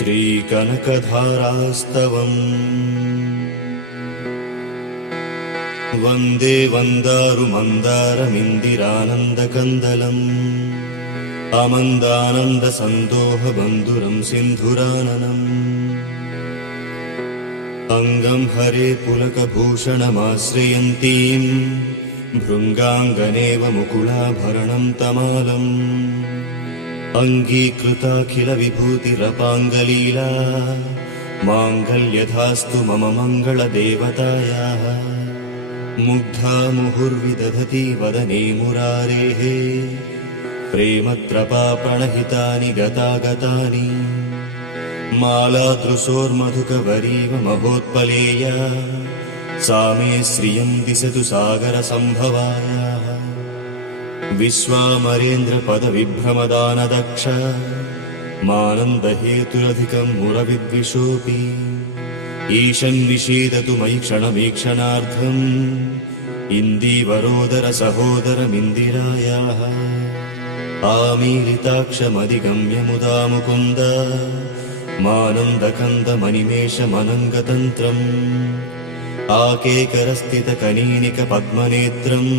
श्रीकनकधारास्तवम् वन्दे वन्दारुमन्दारमिन्दिरानन्दकन्दलम् अमन्दानन्दसन्दोहबन्धुरं सिन्धुराननम् अङ्गं हरे पुलकभूषणमाश्रयन्तीं भृङ्गाङ्गनेव मुकुलाभरणं तमालम् अङ्गीकृताखिलविभूतिरपाङ्गलीला माङ्गल्यधास्तु मम मङ्गलदेवतायाः मुग्धा मुहुर्विदधति वदने मुरारेः प्रेमत्रपाप्रणहितानि गतागतानि मालादृशोर्मधुकवरीव महोत्पलेया सा मे श्रियं दिशतु सागरसम्भवायाः विश्वामरेन्द्रपदविभ्रमदानदक्ष मानन्दहेतुरधिकं मुरविद्विषोऽपि ईशन्निषीदतु मयि क्षणमीक्षणार्थम् इन्दीवरोदरसहोदरमिन्दिरायाः आमीलिताक्षमधिगम्य मुदा मुकुन्द मानन्दकन्दमनिमेषमनङ्गतन्त्रम् आकेकरस्थितकनीनिकपद्मनेत्रम्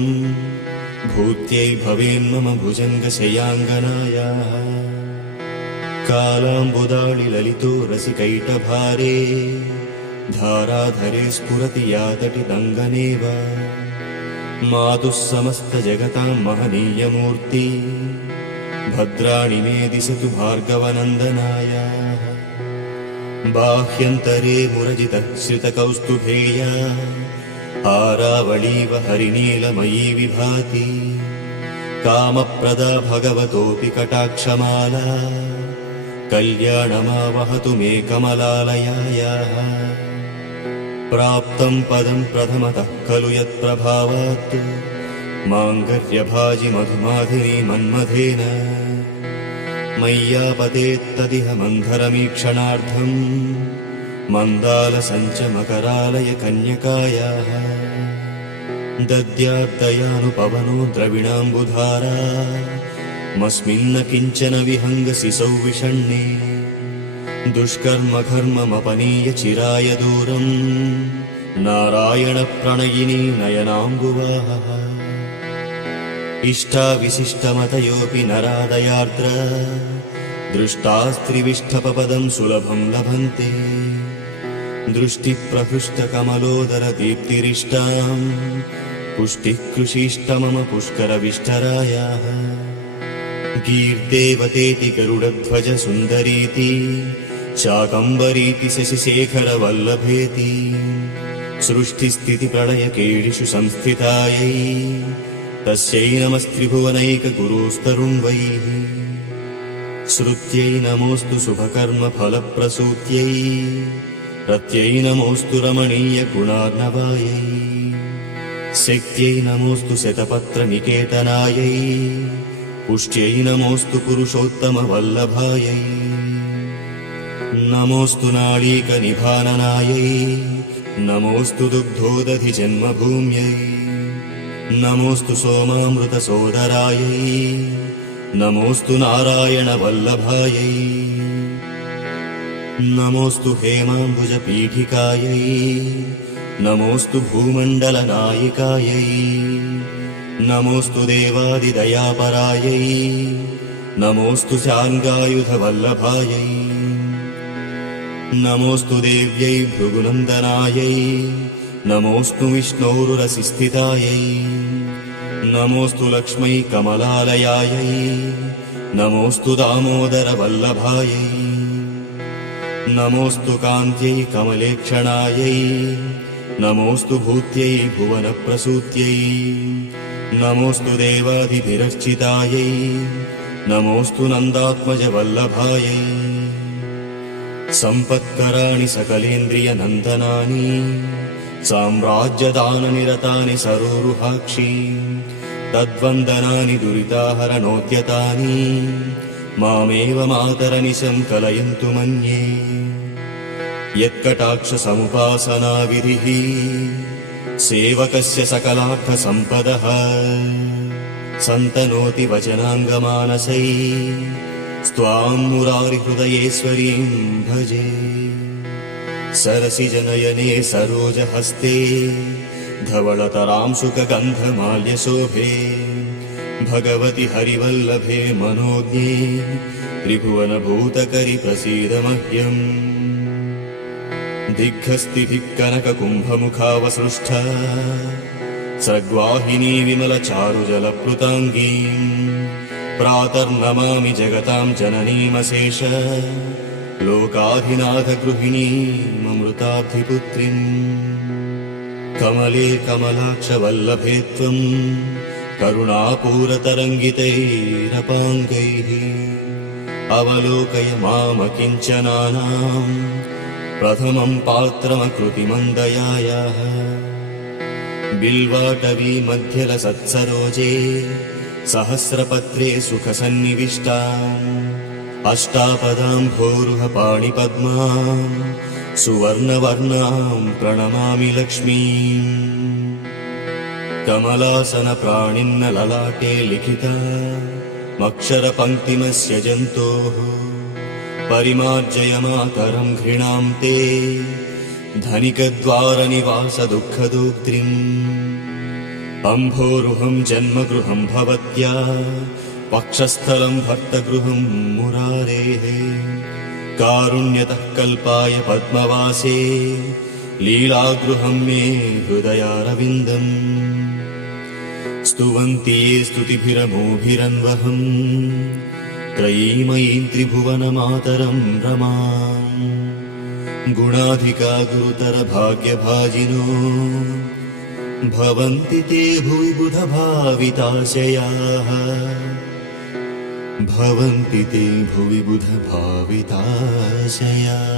भूत्यै भवेन्मम भुजङ्गशयाङ्गनायाः कालाम्बुदाळिललितो रसिकैटभारे धाराधरे स्फुरति या तटिदङ्गनेव मातुः समस्तजगतां महनीयमूर्ति भद्राणि मे दिशतु भार्गवनन्दनायाः बाह्यन्तरे मुरजितः श्रितकौस्तुभेया आरावळीव हरिनीलमयी विभाति कामप्रदा भगवतोऽपि कटाक्षमाला कल्याणमावहतु मे कमलालयायाः प्राप्तं पदं प्रथमतः खलु यत्प्रभावात् माङ्गल्यभाजि मधुमाधिनी मन्मथेन मय्यापतेत्तदिह मन्धरमीक्षणार्थम् मन्दालसञ्चमकरालय कन्यकायाः दद्याद्दयानुपवनो द्रविणाम्बुधारा मस्मिन्न किञ्चन विहङ्गसिसौ विषण्णे दुष्कर्मघर्ममपनीय चिराय दूरम् नारायणप्रणयिनी नयनाम्बुवाहः इष्टाविशिष्टमतयोऽपि नरादयार्द्र दृष्टास्त्रिविष्टपपदं सुलभं लभन्ते दृष्टिप्रहृष्टकमलोदरदीप्तिरिष्टां पुष्टिः कृषीष्टमम पुष्करविष्टरायाः गीर्देवतेति गरुडध्वज सुन्दरीति शाकम्बरीति शशिशेखरवल्लभेति सृष्टिस्थितिप्रलयकेलिषु संस्थितायै तस्यै नमस्त्रिभुवनैकगुरुस्तरुण्वैः श्रुत्यै नमोऽस्तु शुभकर्मफलप्रसूत्यै रत्यै नमोऽस्तु रमणीयगुणार्णवायै शक्त्यै नमोऽस्तु शतपत्रनिकेतनायै पुष्ट्यै नमोऽस्तु पुरुषोत्तमवल्लभायै नमोऽस्तु नाळीकनिभाननायै नमोऽस्तु दुग्धोदधिजन्मभूम्यै नमोऽस्तु सोमामृतसोदरायै नमोऽस्तु नारायणवल्लभायै नमोऽस्तु हेमाम्बुजपीठिकायै नमोऽस्तु भूमण्डलनायिकायै नमोऽस्तु देवादिदयापरायै नमोऽस्तु शार्ङ्गायुधवल्लभायै नमोऽस्तु देव्यै भृगुनन्दनायै नमोऽस्तु विष्णोरुरसिस्थितायै नमोऽस्तु लक्ष्मै कमलालयायै नमोऽस्तु दामोदरवल्लभायै नमोऽस्तु कान्त्यै कमलेक्षणायै नमोऽस्तु भूत्यै भुवनप्रसूत्यै नमोऽस्तु देवादिभिरर्चितायै नमोऽस्तु नन्दात्मजवल्लभायै सम्पत्कराणि सकलेन्द्रियनन्दनानि साम्राज्यदाननिरतानि सरोरुहाक्षी तद्वन्दनानि दुरिताहरणोद्यतानि मामेव मातरनिशं कलयन्तु मन्ये यत्कटाक्षसमुपासनाविधिः सेवकस्य सकलार्थसम्पदः सन्तनोति वचनाङ्गमानसै स्वां मुरारिहृदयेश्वरीं भजे। सरसिजनयने सरोजहस्ते धवलतरांशुकगन्धमाल्यशोभे भगवति हरिवल्लभे मनोज्ञे त्रिभुवनभूतकरि प्रसीद मह्यम्। दिग्गस्तिभिः कनककुम्भमुखावसृष्टा स्रग्वाहिनी विमलचारुजलप्लुताङ्गीम् प्रातर्नमामि जगतां जननीमशेष लोकाधिनाथगृहिणीममृताब्धिपुत्रीम्। कमले कमलाक्षवल्लभे त्वम् करुणापूरतरङ्गितैरपाङ्गैः अवलोकय मामकिञ्चनानाम् प्रथमं पात्रमकृतिमन्दयायाः। बिल्वाटवी मध्यलसत्सरोजे सहस्रपत्रे सुखसन्निविष्टाम् अष्टापदाम्भोरुहपाणिपद्माम् सुवर्णवर्णाम् प्रणमामि लक्ष्मीम्। कमलासनप्राणिन्न ललाटे लिखिता मक्षरपङ्क्तिमस्य जन्तोः परिमार्जय मातरं घृणां ते धनिकद्वारनिवासदुःखदोक्त्रिम्। अम्भोरुहं जन्मगृहं भवत्या वक्षस्थलं भर्तगृहं मुरारेः। कारुण्यतः कल्पाय पद्मवासे लीलागृहं मे हृदयारविन्दम्। स्तुवन्ति ये स्तुतिभिरमोभिरन्वहम् त्रयीमयीं त्रिभुवनमातरं रमाम्। गुणाधिका गुरुतरभाग्यभाजिनो भवन्ति ते भुवि बुधभाविताशयाः। भवन्ति ते भुवि बुधभाविताशयाः।